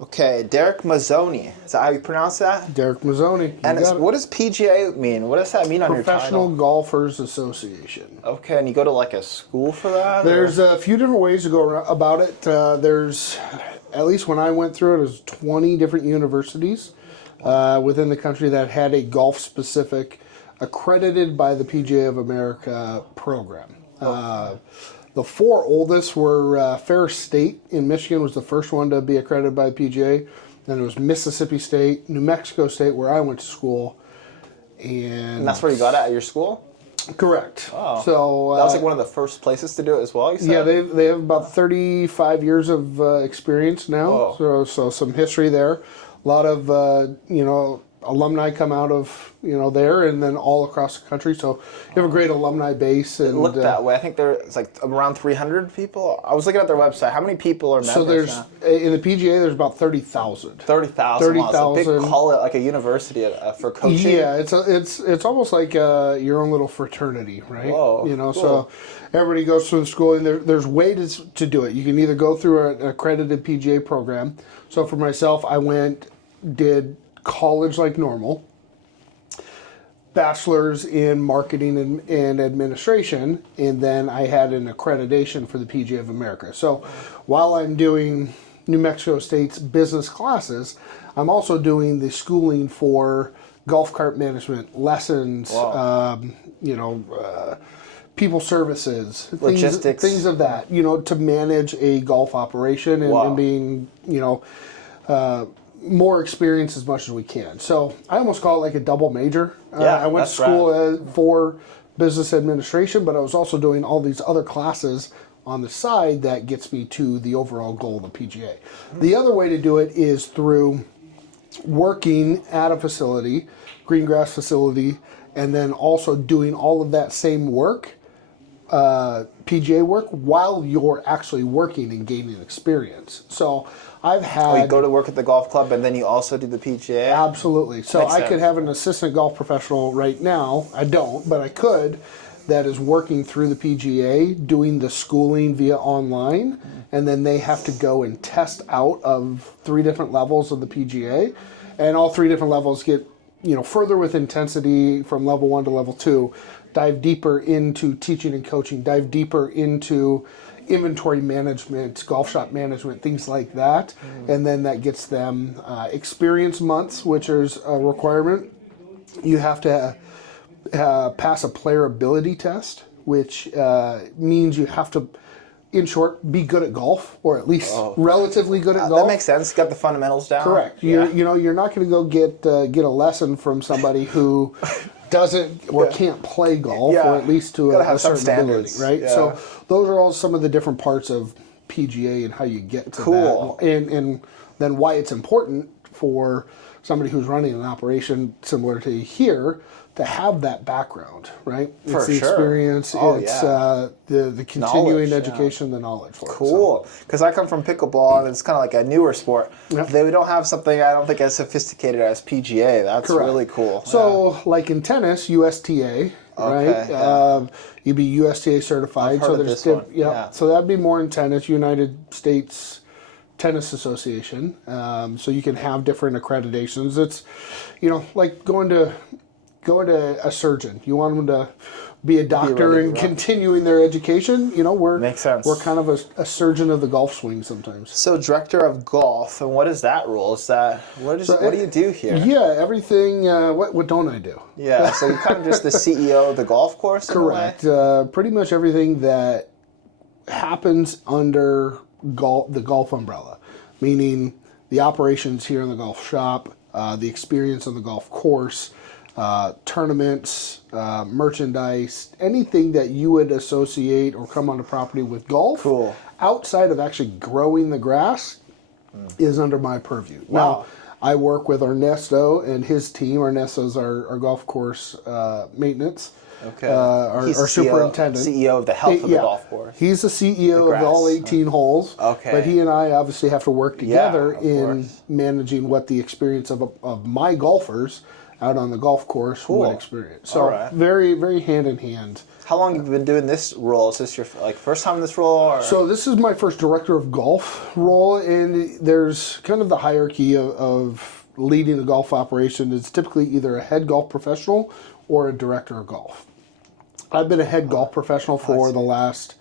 Okay, Derek Mazzoni. Is that how you pronounce that? Derek Mazzoni. And what does PGA mean? What does that mean on your title? Professional Golfers Association. Okay, and you go to like a school for that? There's a few different ways to go about it. There's, at least when I went through it, there's 20 different universities within the country that had a golf-specific, accredited by the PGA of America program. The four oldest were Ferris State in Michigan was the first one to be accredited by the PGA. Then it was Mississippi State, New Mexico State, where I went to school. And that's where you got it at your school? Correct. Oh. So that was like one of the first places to do it as well, you said? Yeah, they have about 35 years of experience now. Oh. So some history there. A lot of, alumni come out of, there and then all across the country. So you have a great alumni base. And, it looked that way. I think there's like around 300 people. I was looking at their website. How many people are members So there's, now? In the PGA, there's about 30,000. 30,000. 30,000. Wow, big call it like a university for coaching. Yeah, it's almost like your own little fraternity, right? Whoa, cool. So everybody goes through the schooling. There's ways to do it. You can either go through an accredited PGA program. So for myself, I did college like normal, bachelor's in marketing and administration, and then I had an accreditation for the PGA of America. So while I'm doing New Mexico State's business classes, I'm also doing the schooling for golf cart management lessons, people services, logistics, things of that, to manage a golf operation and being, more experience as much as we can. So I almost call it like a double major. I went to school for business administration, but I was also doing all these other classes on the side that gets me to the overall goal of the PGA. The other way to do it is through working at a facility, green grass facility, and then also doing all of that same work, PGA work, while you're actually working and gaining experience. So I've had... you go to work at the golf club and then you also do the PGA? Absolutely. So I could have an assistant golf professional right now, I don't, but I could, that is working through the PGA, doing the schooling via online, and then they have to go and test out of 3 different levels of the PGA, and all 3 different levels get, further with intensity from level 1 to level 2, dive deeper into teaching and coaching, dive deeper into inventory management, golf shop management, things like that. And then that gets them experience months, which is a requirement. You have to pass a player ability test, which means you have to, in short, be good at golf, or at least relatively good at golf. That makes sense. Got the fundamentals down. Correct. You're not going to go get a lesson from somebody who doesn't or can't play golf, or at least to a certain ability, right? Yeah. So those are all some of the different parts of PGA and how you get to that, and then why it's important for somebody who's running an operation similar to here to have that background, right? For it's the sure. experience, the continuing education, the knowledge for cool. Because I come from pickleball, and it's kind of like a newer sport. Yep. They don't have something, I don't think, as sophisticated as PGA. That's really cool. So, like in tennis, USTA, right? You'd be USTA certified. I've heard of this one. So that'd be more in tennis, United States Tennis Association. So you can have different accreditations. It's, like going to a surgeon. You want them to be a doctor and continuing their education. Makes sense. We're kind of a surgeon of the golf swing sometimes. So director of golf, and what is that role? What do you do here? Yeah, everything. What don't I do? Yeah, so you're kind of just the CEO of the golf course. Correct. Pretty much everything that happens under the golf umbrella, meaning the operations here in the golf shop, the experience on the golf course. Tournaments, merchandise, anything that you would associate or come on the property with golf, outside of actually growing the grass, is under my purview. Wow. Now, I work with Ernesto and his team. Ernesto's our golf course maintenance. Okay. Our superintendent. CEO of the health of the golf course. He's the CEO of all 18 holes. Okay. But he and I obviously have to work together in managing what the experience of my golfers out on the golf course would experience. So very, very hand in hand. How long have you been doing this role? Is this your first time in this role? Or? So this is my first director of golf role, and there's kind of the hierarchy of leading the golf operation. It's typically either a head golf professional or a director of golf. I've been a head golf professional for the last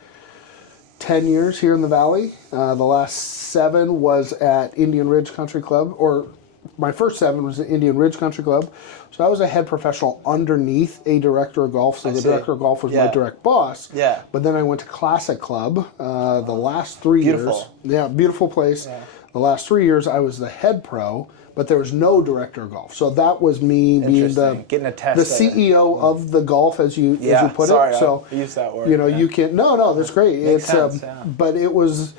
10 years here in the Valley. The last 7 was at Indian Ridge Country Club, or my first 7 was at Indian Ridge Country Club. So I was a head professional underneath a director of golf. So the director of golf was my direct boss. Yeah. But then I went to Classic Club the last 3 years. Yeah, beautiful place. Yeah. The last 3 years I was the head pro, but there was no director of golf. So that was me being getting a test the CEO of the golf, as you put it. So I use that word. You can that's great. Makes sense, but it was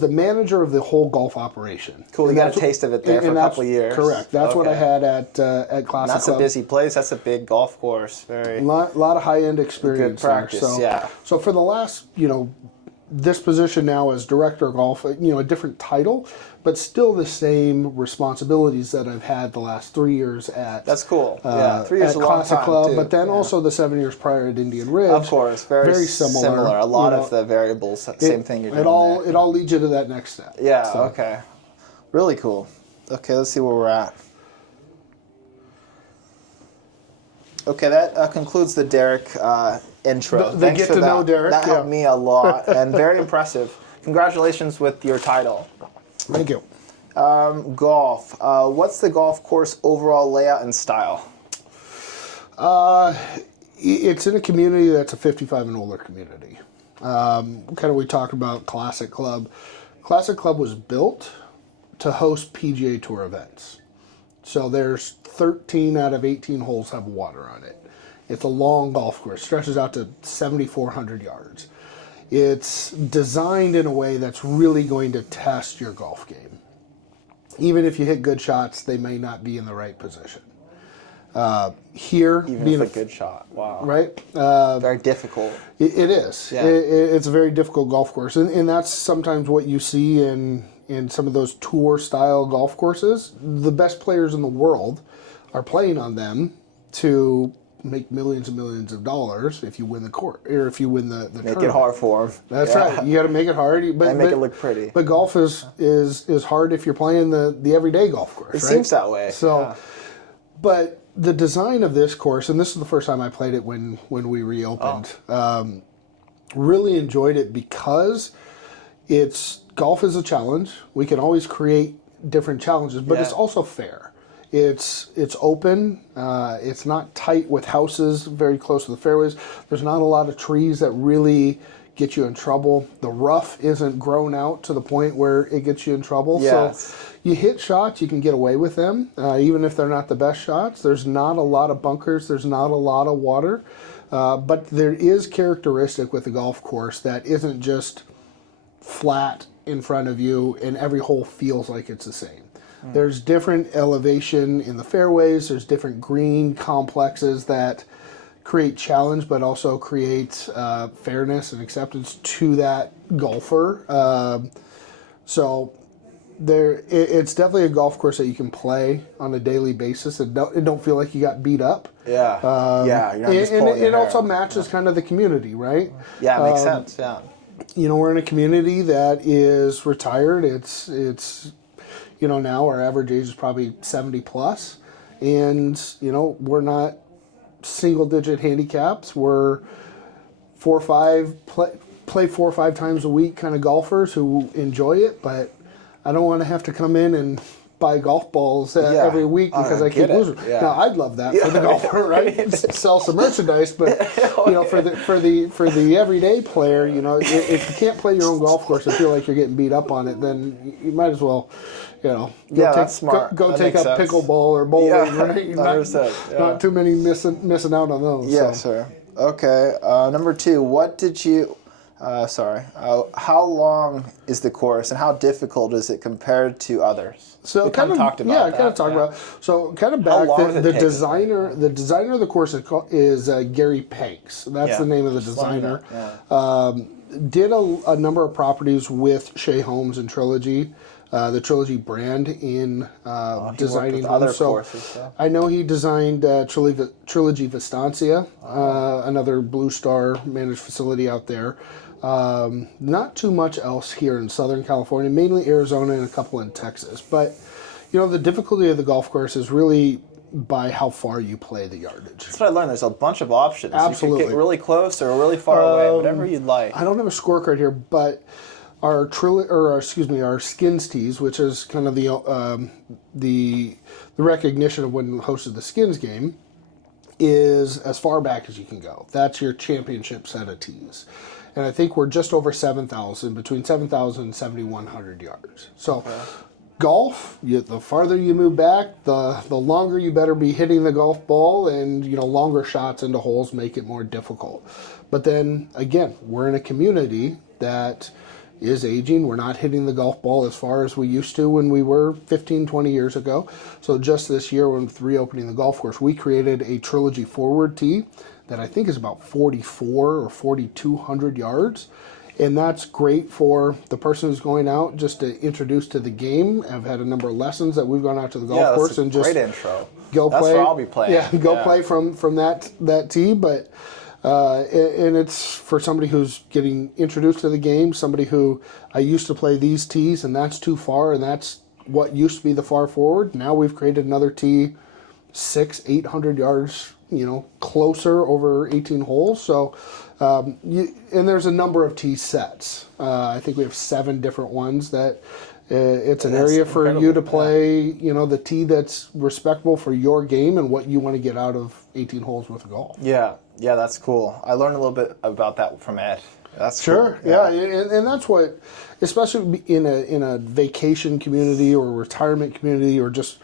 the manager of the whole golf operation. Cool. You got a taste of it there for a couple of years. Correct. That's what I had at Classic Club. That's a busy place. That's a big golf course. Very lot of high end experience. Good practice. There. So for the last this position now as director of golf, a different title, but still the same responsibilities that I've had the last 3 years at. That's cool. 3 years at is a long Classic time Club, too. But then also the 7 years prior at Indian Ridge. Of course, very similar. A lot of the variables, same thing you're doing. It all leads you to that next step. Yeah. So. Okay. Really cool. Okay, let's see where we're at. Okay, that concludes the Derek intro. The get to know Derek. That helped me a lot and very impressive. Congratulations with your title. Thank you. Golf. What's the golf course overall layout and style? It's in a community that's a 55 and older community. We talked about Classic Club. Classic Club was built to host PGA Tour events. So there's 13 out of 18 holes have water on it. It's a long golf course, stretches out to 7,400 yards. It's designed in a way that's really going to test your golf game. Even if you hit good shots, they may not be in the right position. Here, even being a good shot, wow, right? Very difficult. It is. Yeah. It's a very difficult golf course, and that's sometimes what you see in some of those tour style golf courses. The best players in the world are playing on them to make millions and millions of dollars if you win the court or if you win the make it hard for them. That's right. You got to make it hard, and make it look pretty. But golf is hard if you're playing the everyday golf course. It seems that way. So, but the design of this course, and this is the first time I played it when we reopened. Really enjoyed it because golf is a challenge. We can always create different challenges, but it's also fair. It's open. It's not tight with houses very close to the fairways. There's not a lot of trees that really get you in trouble. The rough isn't grown out to the point where it gets you in trouble. Yes. So you hit shots, you can get away with them, even if they're not the best shots. There's not a lot of bunkers. There's not a lot of water. But there is characteristic with the golf course that isn't just flat in front of you and every hole feels like it's the same. There's different elevation in the fairways. There's different green complexes that create challenge, but also create fairness and acceptance to that golfer. So it's definitely a golf course that you can play on a daily basis and don't feel like you got beat up. Yeah, you're not just pulling your it also matches kind of the community, right? Yeah, it makes sense. Yeah. We're in a community that is retired. It's now our average age is probably 70 plus, and we're not single digit handicaps. We're 4 or 5 play 4 or 5 times a week kind of golfers who enjoy it, but I don't want to have to come in and buy golf balls every week because I keep losing. Yeah. Now I'd love that for the golfer, right? Sell some merchandise, but for the everyday player, if you can't play your own golf course and feel like you're getting beat up on it, then you might as well, that's smart. Go that take up pickleball or bowling, right? Not too many missing out on those. Yeah, sir. Okay. Number 2, what did you? How long is the course and how difficult is it compared to others? So we kind of talked about that. About. So kind of back the designer of the course is Gary Panks. That's the name of the designer. Yeah. Did a number of properties with Shea Homes and Trilogy. the Trilogy brand in designing with homes. other So courses, so. I know he designed Trilogy Vistancia, another Blue Star managed facility out there. Not too much else here in Southern California, mainly Arizona and a couple in Texas. But, the difficulty of the golf course is really by how far you play the yardage. That's what I learned. There's a bunch of options. Absolutely. You can get really close or really far away, whatever you'd like. I don't have a scorecard here, but our our skins tees, which is kind of the recognition of when we hosted the skins game, is as far back as you can go. That's your championship set of tees. And I think we're just over 7,000, between 7,000 and 7,100 yards. So golf, the farther you move back, the longer you better be hitting the golf ball, and longer shots into holes make it more difficult. But then again, we're in a community that is aging. We're not hitting the golf ball as far as we used to when we were 15, 20 years ago. So just this year, when reopening the golf course, we created a Trilogy forward tee that I think is about 44 or 4,200 yards. And that's great for the person who's going out just to introduce to the game. I've had a number of lessons that we've gone out to the golf course and just great intro. Go that's play. Where I'll be playing. Yeah, play from that tee. But and it's for somebody who's getting introduced to the game. Somebody who I used to play these tees, and that's too far, and that's what used to be the far forward. Now we've created another tee, 600-800 yards, closer over 18 holes. So. And there's a number of tee sets. I think we have 7 different ones that it's an area for you to play, the tee that's respectable for your game and what you want to get out of 18 holes worth of golf. Yeah, that's cool. I learned a little bit about that from Ed. That's sure. Cool. Yeah, and that's what, especially in a vacation community or retirement community or just,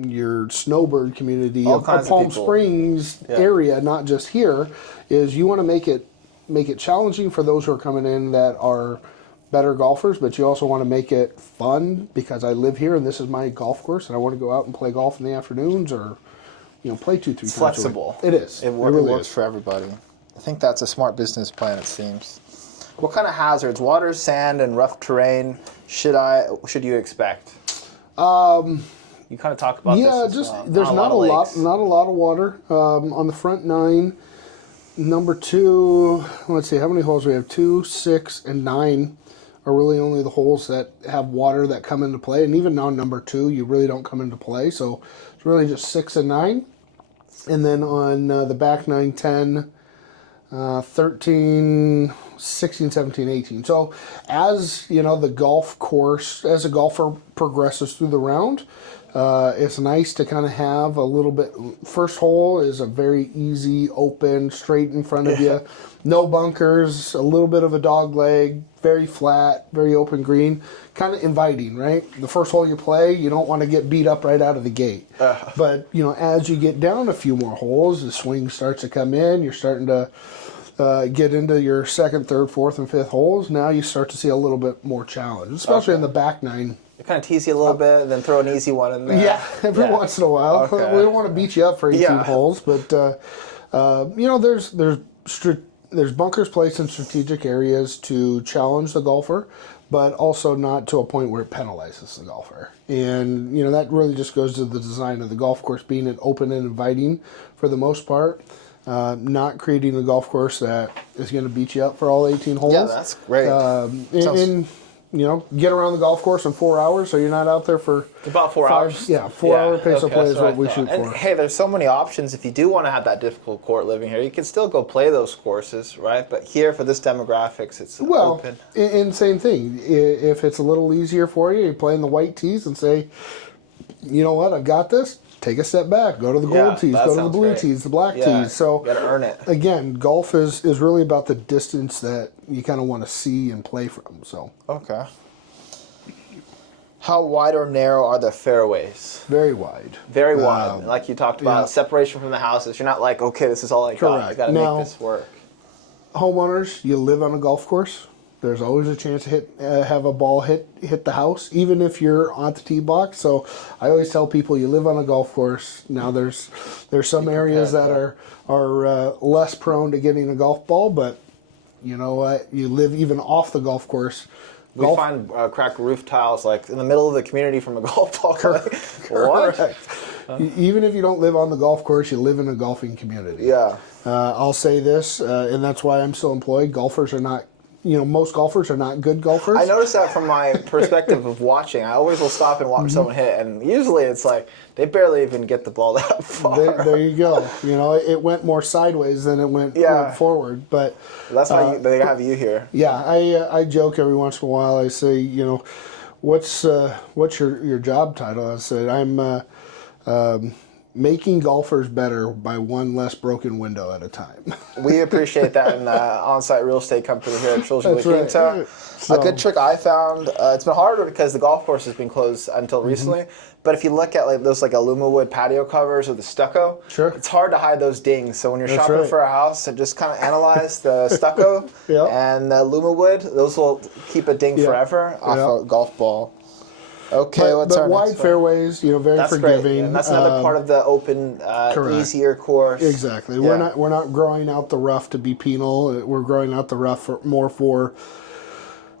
your snowbird community of Palm Springs area, not just here, is you want to make it challenging for those who are coming in that are better golfers, but you also want to make it fun because I live here and this is my golf course and I want to go out and play golf in the afternoons or play 2-3 times. It's flexible. It is. It really works for everybody. I think that's a smart business plan, it seems. What kind of hazards, water, sand, and rough terrain should you expect? You kind of talk about this. Yeah, just there's not a lot of water on the front 9. Number 2, let's see, how many holes we have? 2, 6, and 9 are really only the holes that have water that come into play. And even on number 2, you really don't come into play. So it's really just 6 and 9. And then on the back 9, 10, 13, 16, 17, 18. So as, the golf course, as a golfer progresses through the round, it's nice to kind of have a little bit. First hole is a very easy, open, straight in front of you. No bunkers, a little bit of a dog leg, very flat, very open green. Kind of inviting, right? The first hole you play, you don't want to get beat up right out of the gate. But, as you get down a few more holes, the swing starts to come in. You're starting to get into your second, third, fourth, and fifth holes. Now you start to see a little bit more challenge, especially in the back 9. It kind of tease you a little bit, and then throw an easy one in there. Yeah, every once in a while. Okay. We don't want to beat you up for 18 holes, but there's bunkers placed in strategic areas to challenge the golfer, but also not to a point where it penalizes the golfer. And that really just goes to the design of the golf course being an open and inviting for the most part. Not creating a golf course that is going to beat you up for all 18 holes. Yeah, that's great. Get around the golf course in 4 hours, so you're not out there for about 4 hours. Yeah, 4-hour pace of play is what we shoot for. And hey, there's so many options. If you do want to have that difficult court living here, you can still go play those courses, right? But here, for this demographics, it's open. And same thing. If it's a little easier for you, you play in the white tees and say, you know what, I've got this. Take a step back. Go to the gold tees. Go to the blue tees, the black tees. So you got to earn it. Again, golf is really about the distance that you kind of want to see and play from. So okay. How wide or narrow are the fairways? Very wide. Very wide. Like you talked about, separation from the houses. You're not like, okay, this is all I got. I got to make this work. Homeowners, you live on a golf course. There's always a chance to have a ball hit the house, even if you're on the tee box. So I always tell people, you live on a golf course. Now there's some areas that are less prone to getting a golf ball, but you know what? You live even off the golf course. We find cracked roof tiles like in the middle of the community from a golf ball. Like, what? Even if you don't live on the golf course, you live in a golfing community. Yeah. I'll say this, and that's why I'm still employed. Golfers are not, most golfers are not good golfers. I noticed that from my perspective of watching. I always will stop and watch someone hit, and usually it's like they barely even get the ball that far. There you go. It went more sideways than it went forward. But that's why they have you here. Yeah, I joke every once in a while. I say, what's your job title? I said, I'm making golfers better by one less broken window at a time. We appreciate that in the on-site real estate company here at Trilogy Quinta. Right. So, a good trick I found, it's been harder because the golf course has been closed until recently, but if you look at those Alumawood patio covers or the stucco, it's hard to hide those dings. So when you're shopping for a house, just kind of analyze the stucco and the Alumawood. Those will keep a ding forever off a golf ball. Okay, what's our wide next fairways, very That's forgiving. Great. And that's another part of the open, easier course. Exactly. Yeah. We're not growing out the rough to be penal. We're growing out the rough more for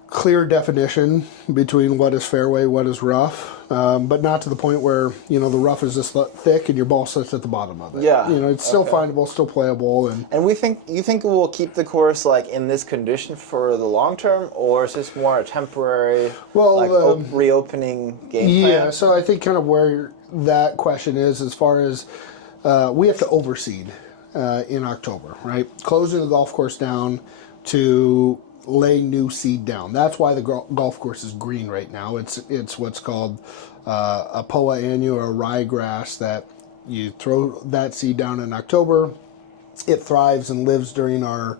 clear definition between what is fairway, what is rough, but not to the point where the rough is just thick and your ball sits at the bottom of it. Yeah. It's still findable, still playable, and you think it will keep the course in this condition for the long term, or is this more a temporary reopening game plan? Yeah. So I think kind of where that question is, as far as we have to overseed in October, right? Closing the golf course down to lay new seed down. That's why the golf course is green right now. It's what's called a poa annua or ryegrass that you throw that seed down in October. It thrives and lives during our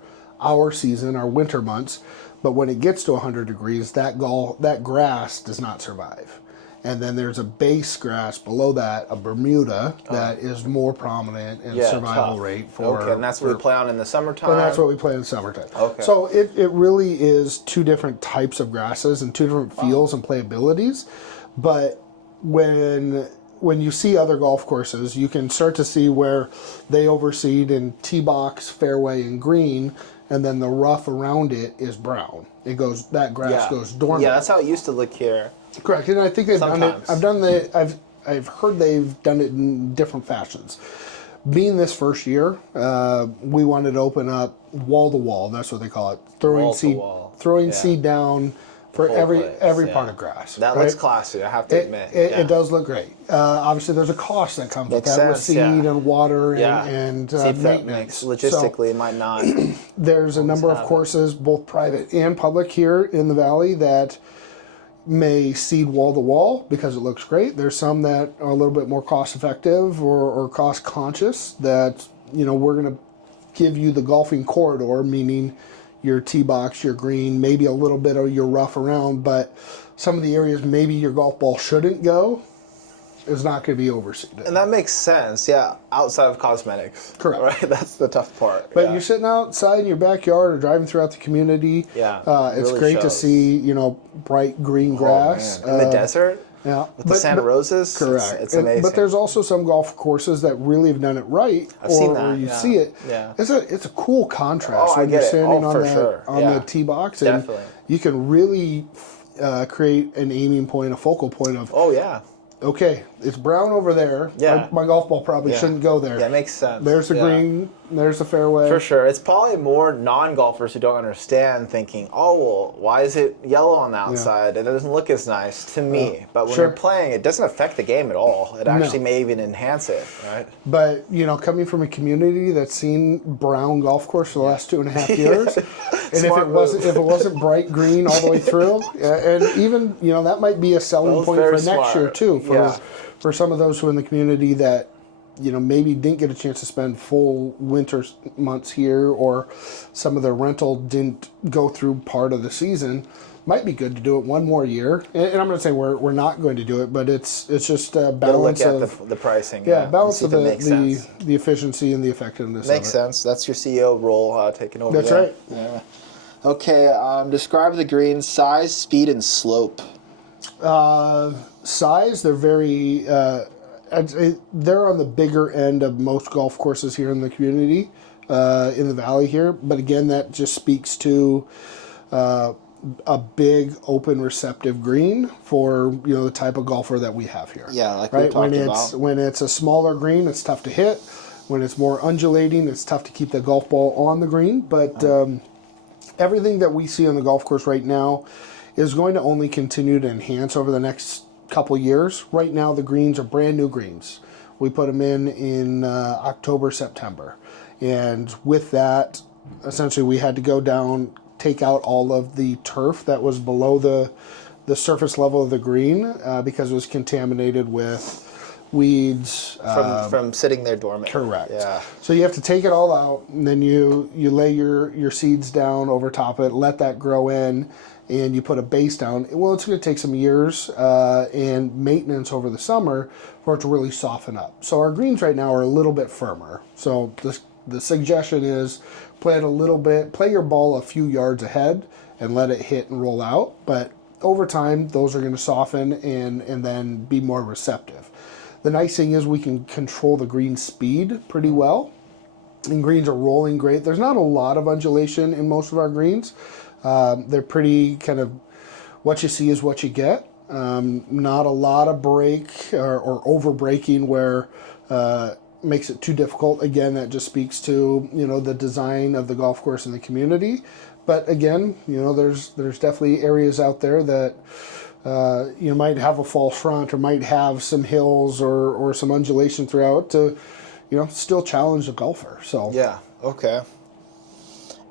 season, our winter months. But when it gets to 100 degrees, that grass does not survive. And then there's a base grass below that, a Bermuda, that is more prominent in survival rate for. Okay, and that's what we play on in the summertime. And that's what we play in the summertime. Okay. So it really is two different types of grasses and two different feels and playabilities. But when you see other golf courses, you can start to see where they overseed in tee box, fairway, and green, and then the rough around it is brown. That grass goes dormant. Yeah, that's how it used to look here. Correct, and I think they've done it. I've heard they've done it in different fashions. Being this first year, we wanted to open up wall to wall. That's what they call it. Throwing seed down for every part of grass. That looks classy, I have to admit. It does look great. Obviously, there's a cost that comes with that, with seed and water and maintenance. Logistically, it might not. There's a number of courses, both private and public, here in the valley that may seed wall to wall because it looks great. There's some that are a little bit more cost effective or cost conscious that we're going to give you the golfing corridor, meaning your tee box, your green, maybe a little bit of your rough around, but some of the areas maybe your golf ball shouldn't go is not going to be overseeded. And that makes sense, outside of cosmetics. Correct. Right? That's the tough part. But you're sitting outside in your backyard or driving throughout the community. It's really great to see, bright green grass. In the desert? Yeah. With the Santa Roses? Correct. It's amazing. But there's also some golf courses that really have done it right. I've seen that. Where you see it. Yeah. It's a cool contrast when you're standing on the tee box. And definitely. You can really create an aiming point, a focal point of, okay, it's brown over there. My golf ball probably shouldn't go there. Yeah, it makes sense. There's the green, there's the fairway. For sure. It's probably more non-golfers who don't understand thinking, why is it yellow on the outside? And it doesn't look as nice to me. But when you're playing, it doesn't affect the game at all. It actually may even enhance it, right? But, coming from a community that's seen brown golf course for the last 2.5 years, and if it wasn't bright green all the way through, and even, that might be a selling point for next year too, for some of those who are in the community that maybe didn't get a chance to spend full winter months here, or some of their rental didn't go through part of the season. Might be good to do it one more year. And I'm not saying we're not going to do it, but it's just a balance of the pricing. Balance of the efficiency and the effectiveness. Makes sense. That's your CEO role taking over. That's right. Yeah. Okay. Describe the green size, speed, and slope. Size, they're very. They're on the bigger end of most golf courses here in the community, in the valley here. But again, that just speaks to a big, open, receptive green for the type of golfer that we have here. Yeah, like we talked about. When it's a smaller green, it's tough to hit. When it's more undulating, it's tough to keep the golf ball on the green. But everything that we see on the golf course right now is going to only continue to enhance over the next couple years. Right now, the greens are brand new greens. We put them in October, September. And with that, essentially we had to go down, take out all of the turf that was below the surface level of the green because it was contaminated with weeds. From sitting there dormant. Correct. Yeah. So you have to take it all out, and then you lay your seeds down over top of it, let that grow in, and you put a base down. Well, it's going to take some years and maintenance over the summer for it to really soften up. So our greens right now are a little bit firmer. So the suggestion is play it a little bit, play your ball a few yards ahead and let it hit and roll out. But over time, those are going to soften and then be more receptive. The nice thing is we can control the green speed pretty well. And greens are rolling great. There's not a lot of undulation in most of our greens. They're pretty kind of, what you see is what you get. Not a lot of break or over breaking where makes it too difficult. Again, that just speaks to the design of the golf course and the community. But again, there's definitely areas out there that you might have a false front or might have some hills or some undulation throughout to still challenge the golfer. So yeah, okay.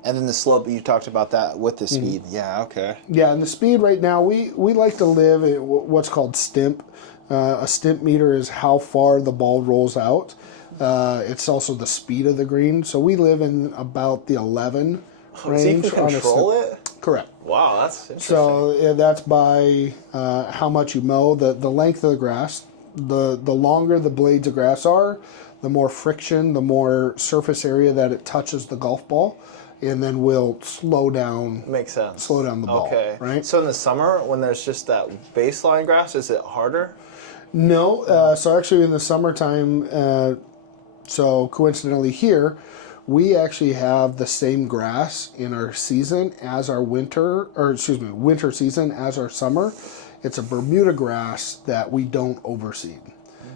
And then the slope, you talked about that with the speed. Yeah, okay. Yeah, and the speed right now, we like to live at what's called stimp. A stimp meter is how far the ball rolls out. It's also the speed of the green. So we live in about the 11 range. So you can control it? Correct. Wow, that's interesting. So that's by how much you mow, the length of the grass. The longer the blades of grass are, the more friction, the more surface area that it touches the golf ball, and then we'll slow down. Makes sense. Slow down the ball. Okay. Right. So in the summer, when there's just that baseline grass, is it harder? No. So actually, in the summertime, so coincidentally here, we actually have the same grass in our season as our winter season as our summer. It's a Bermuda grass that we don't overseed.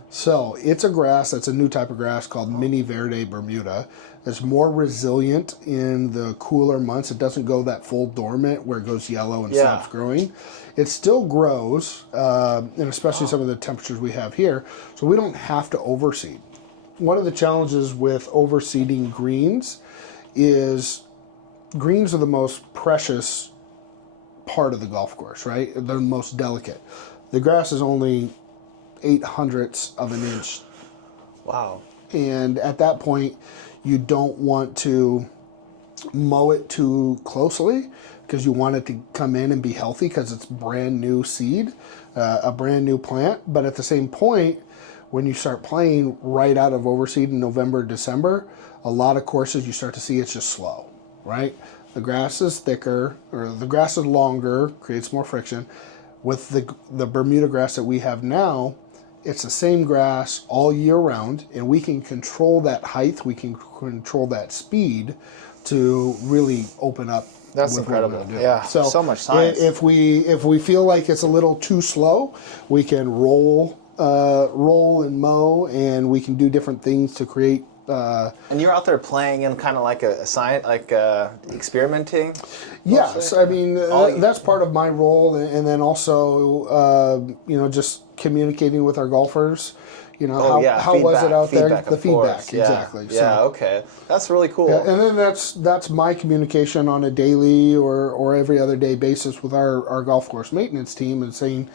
So it's a grass that's a new type of grass called Mini Verde Bermuda. It's more resilient in the cooler months. It doesn't go that full dormant where it goes yellow and stops growing. It still grows, and especially some of the temperatures we have here, so we don't have to overseed. One of the challenges with overseeding greens is greens are the most precious part of the golf course, right? They're the most delicate. The grass is only 0.08 of an inch. Wow. And at that point, you don't want to mow it too closely because you want it to come in and be healthy because it's brand new seed, a brand new plant. But at the same point, when you start playing right out of overseed in November, December, a lot of courses you start to see it's just slow, right? The grass is thicker or the grass is longer, creates more friction. With the Bermuda grass that we have now, it's the same grass all year round, and we can control that height, we can control that speed to really open up. That's incredible. Yeah, so much science. If we feel like it's a little too slow, we can roll and mow, and we can do different things to create. And you're out there playing in kind of like a science, like experimenting. Yes, I mean that's part of my role, and then also just communicating with our golfers. How feedback, was it out there? The feedback, course. exactly. Yeah, okay, that's really cool. Yeah, and then that's my communication on a daily or every other day basis with our golf course maintenance team, and saying,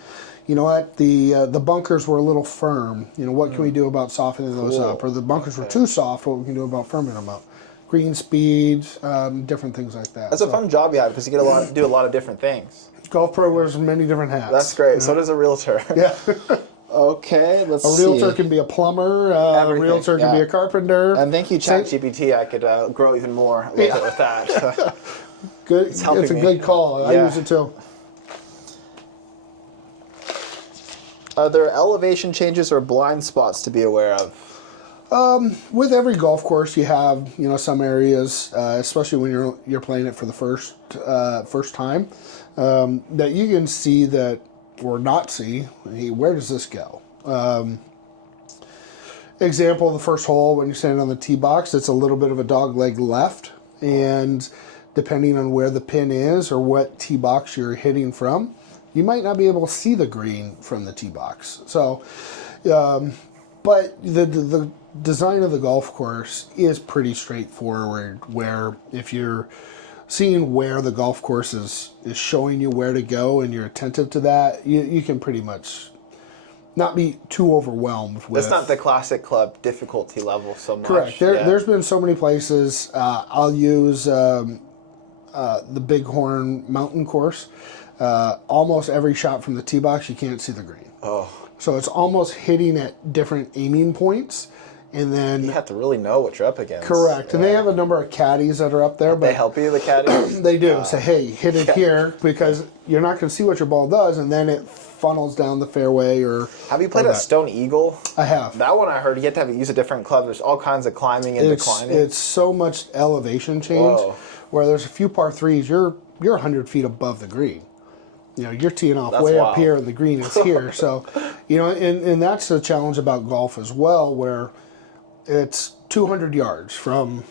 you know what, the bunkers were a little firm. What can we do about softening those up? Or the bunkers were too soft, what we can do about firming them up? Green speed, different things like that. That's a fun job you have because you get do a lot of different things. Golf pro wears many different hats. That's great. So does a realtor. Yeah. Okay, let's see. A realtor can be a plumber. A realtor can be a carpenter. And thank you, ChatGPT. I could grow even more a little bit with that. Good. It's a good call. I use it too. Are there elevation changes or blind spots to be aware of? With every golf course, you have some areas, especially when you're playing it for the first time, that you can see that or not see. Hey, where does this go? Example: the first hole when you're standing on the tee box, it's a little bit of a dog leg left, and depending on where the pin is or what tee box you're hitting from, you might not be able to see the green from the tee box. So, but the design of the golf course is pretty straightforward, where if you're seeing where the golf course is showing you where to go and you're attentive to that, you can pretty much not be too overwhelmed with. That's not the classic club difficulty level so much. Correct. There's been so many places. I'll use the Bighorn Mountain course. Almost every shot from the tee box, you can't see the green. Oh. So it's almost hitting at different aiming points. And then you have to really know what you're up against. Correct. And they have a number of caddies that are up there. But they help you, the caddies? They do. Say, hey, hit it here, because you're not going to see what your ball does, and then it funnels down the fairway. Or have you played at Stone Eagle? I have. That one I heard you have to use a different club. There's all kinds of climbing and declining. It's so much elevation change. Whoa. Where there's a few par threes, you're 100 feet above the green. You're teeing off way wild. Up here, and the green is here. So, and that's the challenge about golf as well, where it's 200 yards from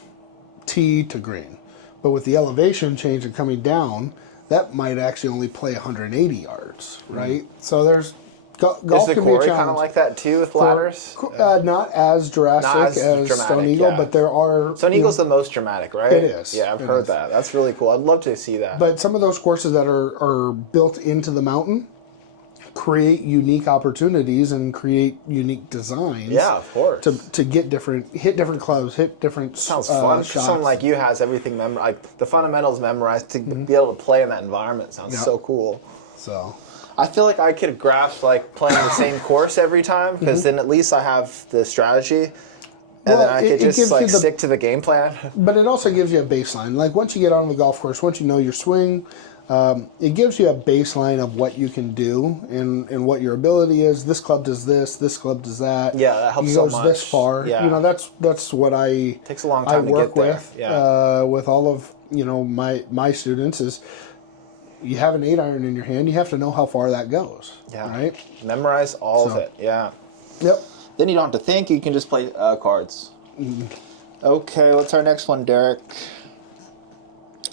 tee to green. But with the elevation change and coming down, that might actually only play 180 yards, right? So there's golf can be a challenge. Is the quarry kind of like that too with ladders? Not as drastic as Stone Eagle, but there are... Stone Eagle's the most dramatic, right? It is. Yeah, I've heard that. That's really cool. I'd love to see that. But some of those courses that are built into the mountain create unique opportunities and create unique designs. Yeah, of course. To hit different clubs, hit different sounds fun. shots. Someone like you has everything memorized, like the fundamentals memorized to be able to play in that environment. Sounds so cool. So, I feel like I could grasp like playing the same course every time, because then at least I have the strategy. And then I could just like stick to the game plan. But it also gives you a baseline. Like once you get on the golf course, once you know your swing, it gives you a baseline of what you can do and what your ability is. This club does this. This club does that. Yeah, that helps so much. He goes this far. Yeah. that's what takes a long time to work get there. with. Yeah. With all of my students is, you have an 8-iron in your hand. You have to know how far that goes. Yeah. Right. Memorize all of it. Yeah. Yep. Then you don't have to think. You can just play cards. Okay, what's our next one, Derek?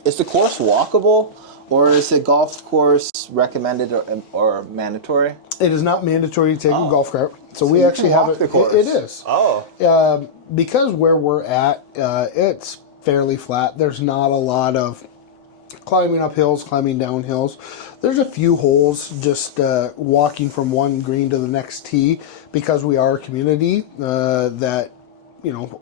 Is the course walkable, or is the golf course recommended or mandatory? It is not mandatory to take a golf cart. So we actually have it. It is. Oh. Because where we're at, it's fairly flat. There's not a lot of climbing up hills, climbing down hills. There's a few holes just walking from one green to the next tee, because we are a community that,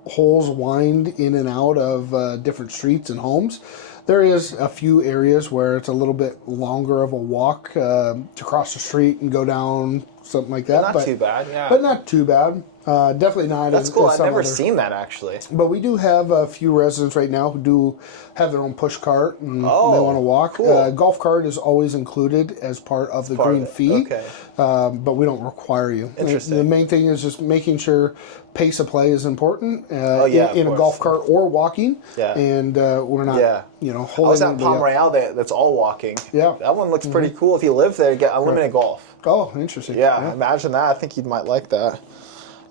holes wind in and out of different streets and homes. There is a few areas where it's a little bit longer of a walk to cross the street and go down, something like that. But not too bad, yeah. But not too bad. Definitely not. That's cool. I've never seen that, actually. But we do have a few residents right now who do have their own push cart and they want to walk. Cool. Golf cart is always included as part of the green fee. Okay. But we don't require you. Interesting. The main thing is just making sure pace of play is important in a course. golf cart or walking. Yeah. And we're not, holding I was at Palm up. Royale that's all walking. Yeah. That one looks pretty cool. If you live there, you get unlimited golf. Oh, interesting. Yeah, imagine that. I think you might like that.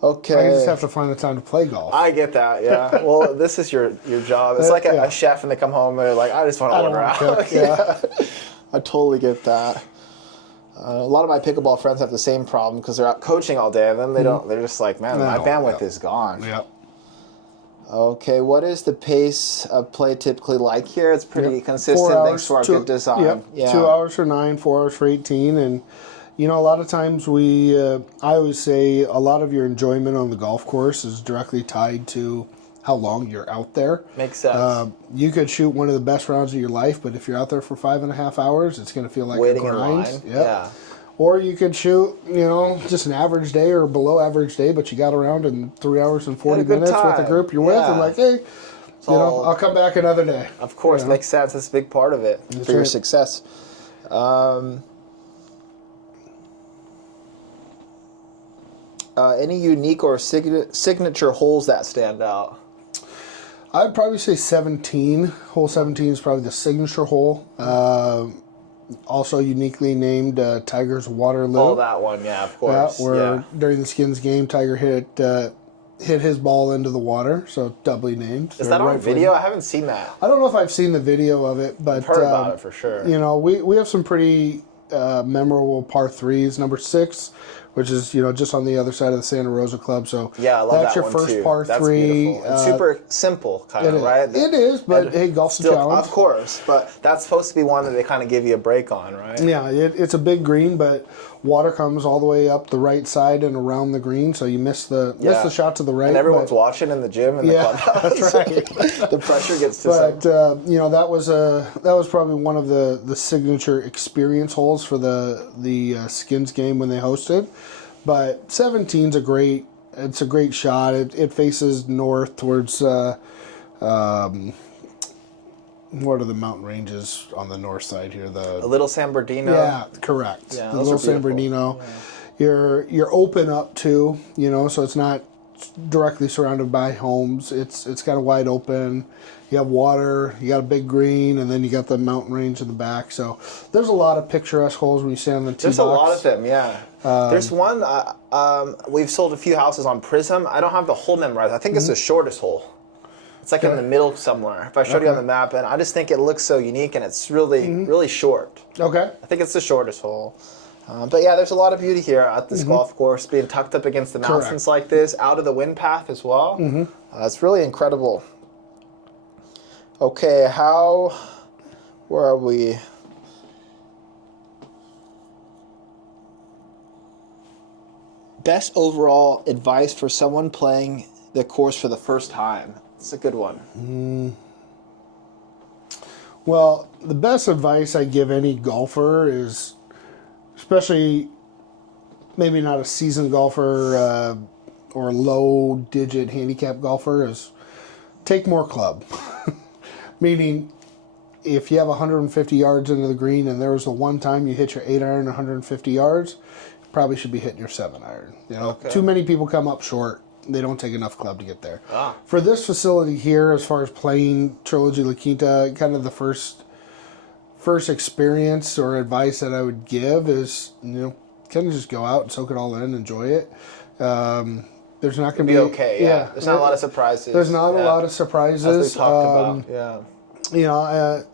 Okay. I just have to find the time to play golf. I get that, yeah. Well, this is your job. It's like a chef, and they come home and they're like, I just want to order out. Cook, yeah. I totally get that. A lot of my pickleball friends have the same problem because they're out coaching all day, and then they don't. They're just like, man, my bandwidth is gone. Yep. Okay, what is the pace of play typically like here? It's pretty consistent thanks to our good design. Yep. Yeah. 2 hours for 9, 4 hours for 18, and a lot of times I always say a lot of your enjoyment on the golf course is directly tied to how long you're out there. Makes sense. You could shoot one of the best rounds of your life, but if you're out there for 5.5 hours, it's going to feel like waiting a grind. in line. Yep. Yeah. Or you could shoot, just an average day or below average day, but you got around in 3 hours and 40 minutes with the group you're with, and like, hey, I'll come back another day. Of course, makes sense. That's a big part of it for your success. Any unique or signature holes that stand out? I'd probably say 17. Hole 17 is probably the signature hole. Also uniquely named Tiger's Waterloo. Oh, that one, yeah, of course. Yeah, where during the Skins game, Tiger hit his ball into the water, so doubly named. Is that on video? I haven't seen that. I don't know if I've seen the video of it, but I've heard about it for sure. You know, we have some pretty memorable par threes. Number 6, which is just on the other side of the Santa Rosa Club. So yeah, I love that's that your one first too. par That's 3. Beautiful. And super simple, kind of, right? It is, but hey, golf's a challenge. Of course, but that's supposed to be one that they kind of give you a break on, right? Yeah, it's a big green, but water comes all the way up the right side and around the green, so you miss the shot to the right. And everyone's watching in the gym and the clubhouse. That's right. The pressure gets to some. But that was probably one of the signature experience holes for the Skins game when they hosted. But 17's a great shot. It faces north towards what are the mountain ranges on the north side here? The Little San Bernardino. Yeah, correct. Yeah, the Little San Bernardino. Yeah. You're open up too, so it's not directly surrounded by homes. It's kind of wide open. You have water, you got a big green, and then you got the mountain range in the back. So there's a lot of picturesque holes when you stand on the tee box. There's a lot of them, yeah. There's one, we've sold a few houses on Prism. I don't have the hole memorized. I think it's the shortest hole. It's like in the middle somewhere. If I showed you on the map, and I just think it looks so unique, and it's really short. Okay. I think it's the shortest hole. But yeah, there's a lot of beauty here at this golf course, being tucked up against the mountains like this, out of the wind path as well. It's really incredible. Okay, where are we? Best overall advice for someone playing the course for the first time. It's a good one. Well, the best advice I give any golfer is, especially maybe not a seasoned golfer or a low-digit handicap golfer, is take more club. Meaning, if you have 150 yards into the green and there was the one time you hit your 8-iron 150 yards, you probably should be hitting your 7-iron. Too many people come up short. They don't take enough club to get there. For this facility here, as far as playing Trilogy La Quinta, kind of the first experience or advice that I would give is, kind of just go out and soak it all in, enjoy it. There's not going to be okay. Yeah, there's not a lot of surprises. There's not a lot of surprises. As we talked about.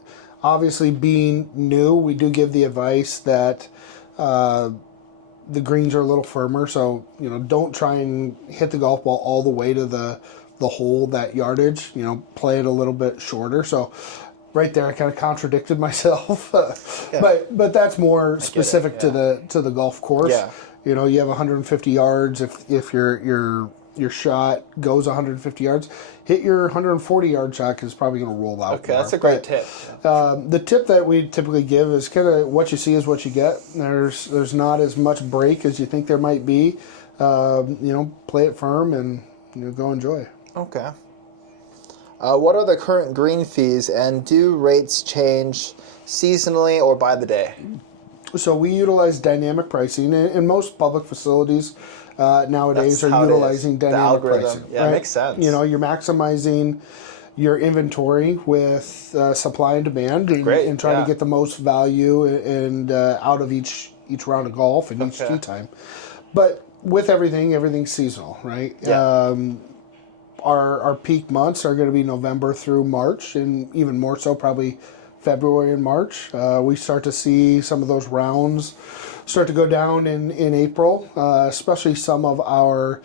Obviously being new, we do give the advice that the greens are a little firmer, so don't try and hit the golf ball all the way to the hole, that yardage. Play it a little bit shorter. So right there, I kind of contradicted myself, but that's more specific to the golf course. Yeah. You have 150 yards. If your shot goes 150 yards, hit your 140-yard shot because it's probably going to roll out. Okay, more. That's a great tip. The tip that we typically give is kind of what you see is what you get. There's not as much break as you think there might be. Play it firm and go enjoy. Okay. What are the current green fees, and do rates change seasonally or by the day? So we utilize dynamic pricing, and most public facilities nowadays are utilizing dynamic pricing. Yeah, right? Makes sense. You're maximizing your inventory with supply and demand, and trying to get the most value and out of each round of golf and each tee time. But with everything's seasonal, right? Yeah. Our peak months are going to be November through March, and even more so probably February and March. We start to see some of those rounds start to go down in April, especially some of our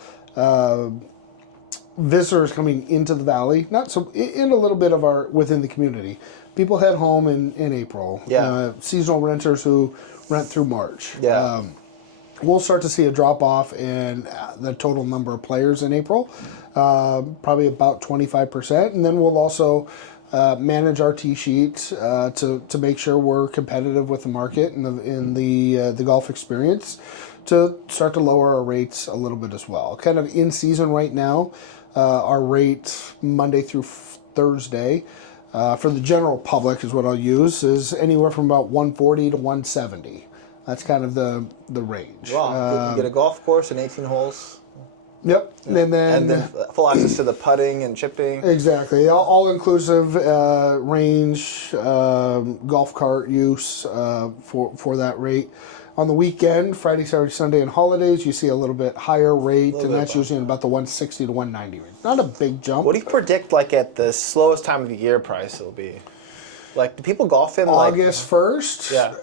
visitors coming into the valley. Not so in a little bit of our within the community. People head home in April. Yeah. Seasonal renters who rent through March. Yeah. We'll start to see a drop off in the total number of players in April, probably about 25%, and then we'll also manage our tee sheets to make sure we're competitive with the market and in the golf experience, to start to lower our rates a little bit as well. Kind of in season right now, our rate Monday through Thursday for the general public is what I'll use, is anywhere from about 140 to 170. That's kind of the range. Wow, you can get a golf course and 18 holes. Yep. And then full access to the putting and chipping. exactly. All inclusive range, golf cart use for that rate. On the weekend, Friday, Saturday, Sunday, and holidays, you see a little bit higher rate, and that's usually in about the 160 to 190 range. Not a big jump. What do you predict, like, at the slowest time of the year price it'll be? Like, do people golf in, August 1st? Yeah.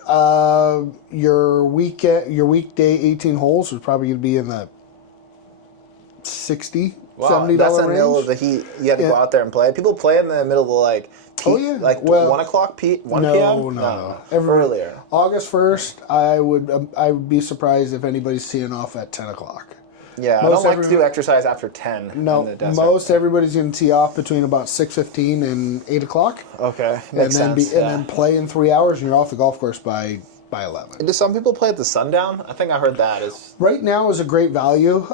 Your weekday 18 holes is probably going to be in the $60, $70 that's in the range. middle of the heat. You have to go out there and play. People play in the middle of, like, like 1 o'clock, 1 p.m.? No. Earlier. August 1st, I would be surprised if anybody's teeing off at 10 o'clock. Yeah, I don't like to do exercise after 10 No, in the desert. most everybody's going to tee off between about 6:15 and 8 o'clock. Okay, And then play in 3 hours, and you're off the golf course by 11. And do some people play at the sundown? I think I heard that is... Right now is a great value.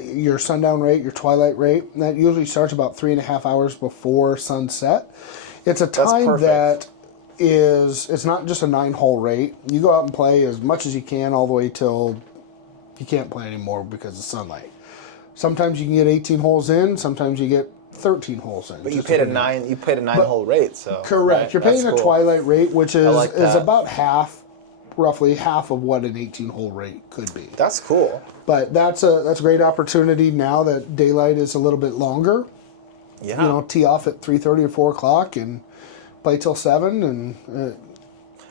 Your sundown rate, your twilight rate, that usually starts about 3.5 hours before sunset. It's a time that it's not just a 9-hole rate. You go out and play as much as you can all the way till you can't play anymore because of sunlight. Sometimes you can get 18 holes in, sometimes you get 13 holes in. But you paid a 9-hole rate, so... Correct. Right, you're paying a twilight rate, which is about roughly half of what an 18-hole rate could be. That's cool. But that's a great opportunity now that daylight is a little bit longer. Yeah. Tee off at 3:30 or 4 o'clock and play till 7. And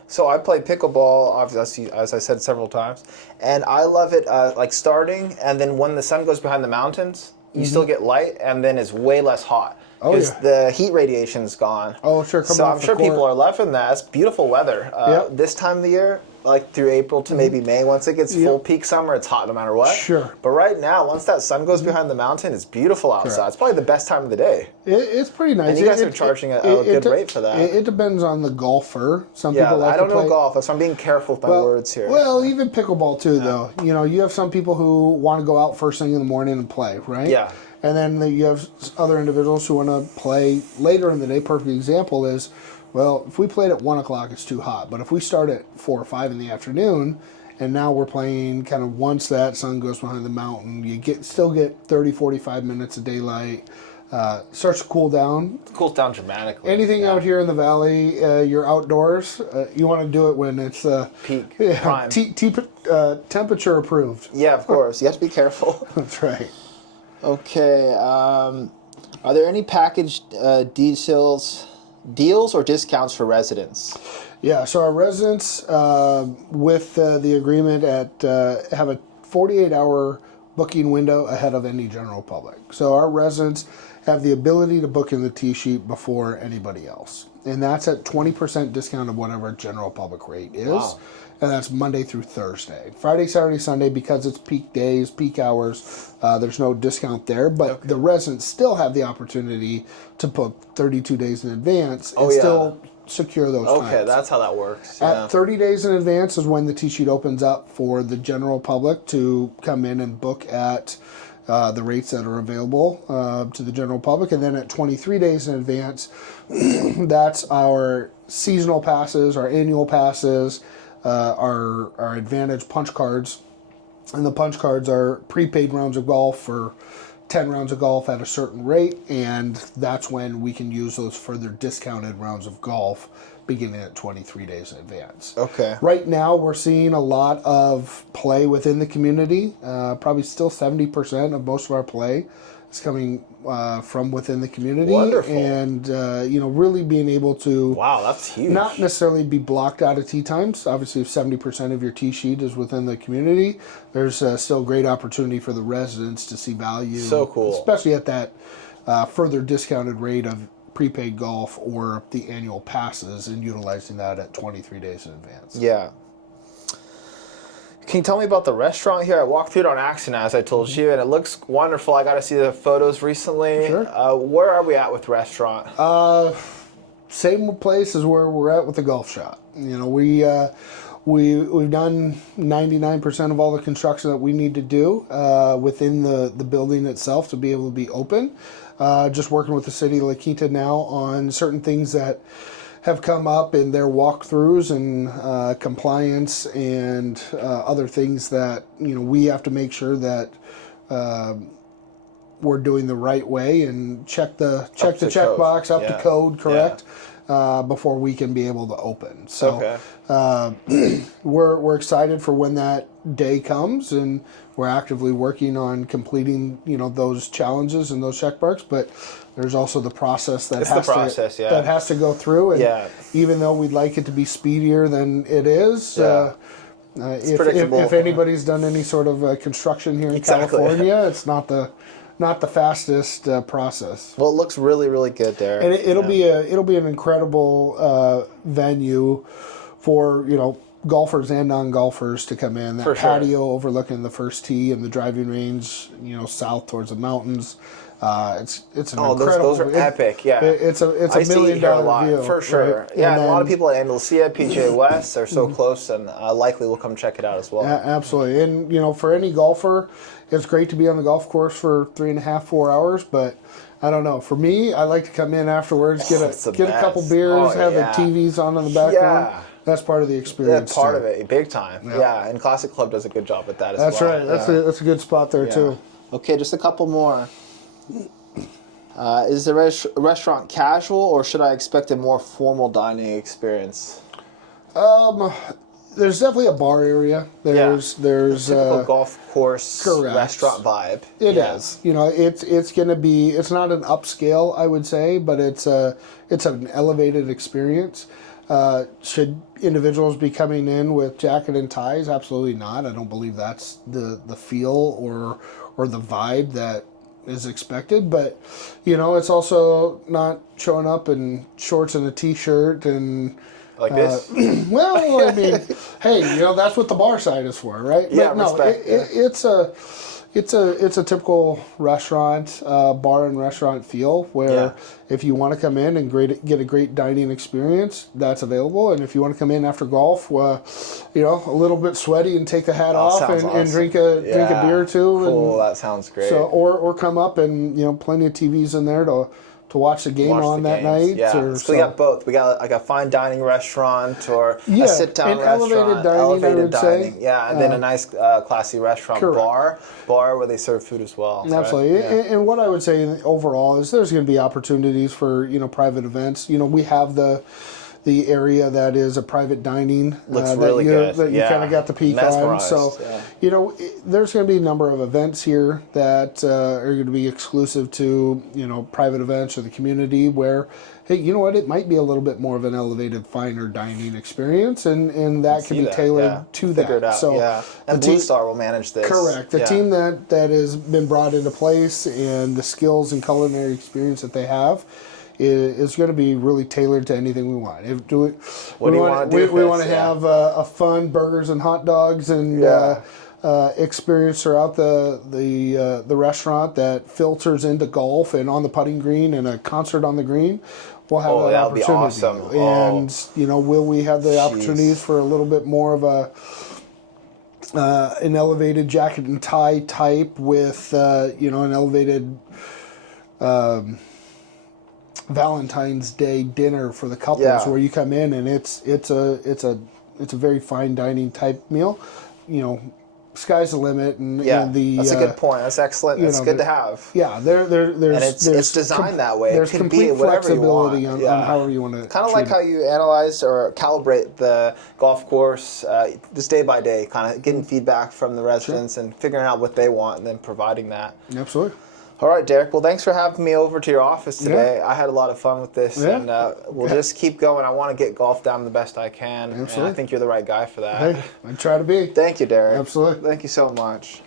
so I play pickleball, obviously, as I said several times, and I love it. Like starting, and then when the sun goes behind the mountains, you still get light, and then it's way less hot because the heat radiation's gone. Oh, sure. So I'm sure people are loving that. It's beautiful weather. This time of the year, like through April to maybe May, once it gets full peak summer, it's hot no matter what. Sure. But right now, once that sun goes behind the mountain, it's beautiful outside. Correct. It's probably the best time of the day. It's pretty nice. And you guys are charging a good rate for that. It depends on the golfer. Some people like I don't know golf, so I'm being careful with my words here. Well, even pickleball too, though. You have some people who want to go out first thing in the morning and play, right? Yeah. And then you have other individuals who want to play later in the day. Perfect example is, well, if we played at 1 o'clock, it's too hot. But if we start at 4 or 5 in the afternoon, and now we're playing kind of once that sun goes behind the mountain, you still get 30, 45 minutes of daylight. Starts to cool down. It cools down dramatically. Anything out here in the valley, you're outdoors. You want to do it when it's peak, prime. Temperature approved. Yeah, of course. You have to be careful. That's right. Okay. Are there any package deals or discounts for residents? Yeah, so our residents, with the agreement have a 48-hour booking window ahead of any general public. So our residents have the ability to book in the tee sheet before anybody else. And that's at 20% discount of whatever general public rate is. Wow. And that's Monday through Thursday. Friday, Saturday, Sunday, because it's peak days, peak hours, there's no discount there. But the residents still have the opportunity to book 32 days in advance and still secure those times. Okay, that's how that works. At 30 days in advance is when the tee sheet opens up for the general public to come in and book at the rates that are available to the general public. And then at 23 days in advance, that's our seasonal passes, our annual passes, our Advantage punch cards. And the punch cards are prepaid rounds of golf for 10 rounds of golf at a certain rate, and that's when we can use those further discounted rounds of golf beginning at 23 days in advance. Okay. Right now, we're seeing a lot of play within the community. Probably still 70% of most of our play is coming from within the community. Wonderful. And, really being able to... Wow, that's huge. Not necessarily be blocked out of tee times. Obviously, if 70% of your tee sheet is within the community, there's still great opportunity for the residents to see value. So cool. Especially at that further discounted rate of prepaid golf or the annual passes and utilizing that at 23 days in advance. Yeah. Can you tell me about the restaurant here? I walked through it on accident, as I told you, and it looks wonderful. I got to see the photos recently. Sure. Where are we at with the restaurant? Same place as where we're at with the golf shop. We've done 99% of all the construction that we need to do within the building itself to be able to be open. Just working with the city of Quinta now on certain things that have come up in their walkthroughs and compliance and other things that we have to make sure that we're doing the right way and check the to checkbox up to Yeah. code, correct, before we can be able to open. So we're excited for when that day comes, and we're actively working on completing those challenges and those checkmarks. But there's also the process that has to go through. And even though we'd like it to be speedier than it is. If anybody's done any sort of construction here in California, it's not the fastest process. Well, it looks really, really good there, and it'll be an incredible venue for golfers and non-golfers to come in. That patio overlooking the first tee and the driving range, south towards the mountains. It's an incredible. Those are epic. Yeah, it's a $1 million view for sure. Right? Yeah, and a lot of people at Andalusia, PGA West, are so close, and likely will come check it out as well. Absolutely, and for any golfer, it's great to be on the golf course for 3.5, 4 hours. But I don't know. For me, I like to come in afterwards, get a couple beers, have the TVs on in the background. Yeah. That's part of the experience. That's part of it, big time. Yeah, and Classic Club does a good job at that as well. That's right. Yeah. That's a good spot there too. Okay, just a couple more. Is the restaurant casual, or should I expect a more formal dining experience? There's definitely a bar area. There's typical golf course restaurant vibe. It is. It's going to be. It's not an upscale, I would say, but it's an elevated experience. Should individuals be coming in with jacket and ties? Absolutely not. I don't believe that's the feel or the vibe that is expected. But it's also not showing up in shorts and a t-shirt and like this. Well, I mean, hey, that's what the bar side is for, right? Yeah, but no, it's a typical restaurant, bar and restaurant feel where if you want to come in and get a great dining experience, that's available. And if you want to come in after golf, a little bit sweaty and take the hat off and drink a beer or two. Cool, that sounds great. So, or come up and plenty of TVs in there to watch the game that night. Yeah, so we got both. We got like a fine dining restaurant or a sit-down restaurant. Elevated dining. Yeah, and then a nice classy restaurant bar where they serve food as well. Absolutely. Right? And what I would say overall is there's going to be opportunities for private events. We have the area that is a private dining looks really good. That you kind of got the peek on. So, there's going to be a number of events here that are going to be exclusive to private events or the community where, hey, you know what? It might be a little bit more of an elevated, finer dining experience, and that can be tailored to that. It out. So, and Blue Star will manage this. Correct. The team that has been brought into place and the skills and culinary experience that they have is going to be really tailored to anything we want. We want to have a fun burgers and hot dogs and experience throughout the restaurant that filters into golf and on the putting green and a concert on the green. We'll have that opportunity. Be awesome. And will we have the opportunities for a little bit more of an elevated jacket and tie type with an elevated Valentine's Day dinner for the couples where you come in and it's a very fine dining type meal. Sky's the limit, and that's a good point. That's excellent. That's good to have. Yeah, there's and it's designed that way. There's it can complete be whatever flexibility you want. on however you want to. Kind of like how you analyze or calibrate the golf course, just day by day, kind of getting feedback from the residents and figuring out what they want, and then providing that. Absolutely. All right, Derek. Well, thanks for having me over to your office today. I had a lot of fun with this, and we'll just keep going. I want to get golf down the best I can, and I think you're the right guy for that. Hey, I try to be. Thank you, Derek. Absolutely. Thank you so much.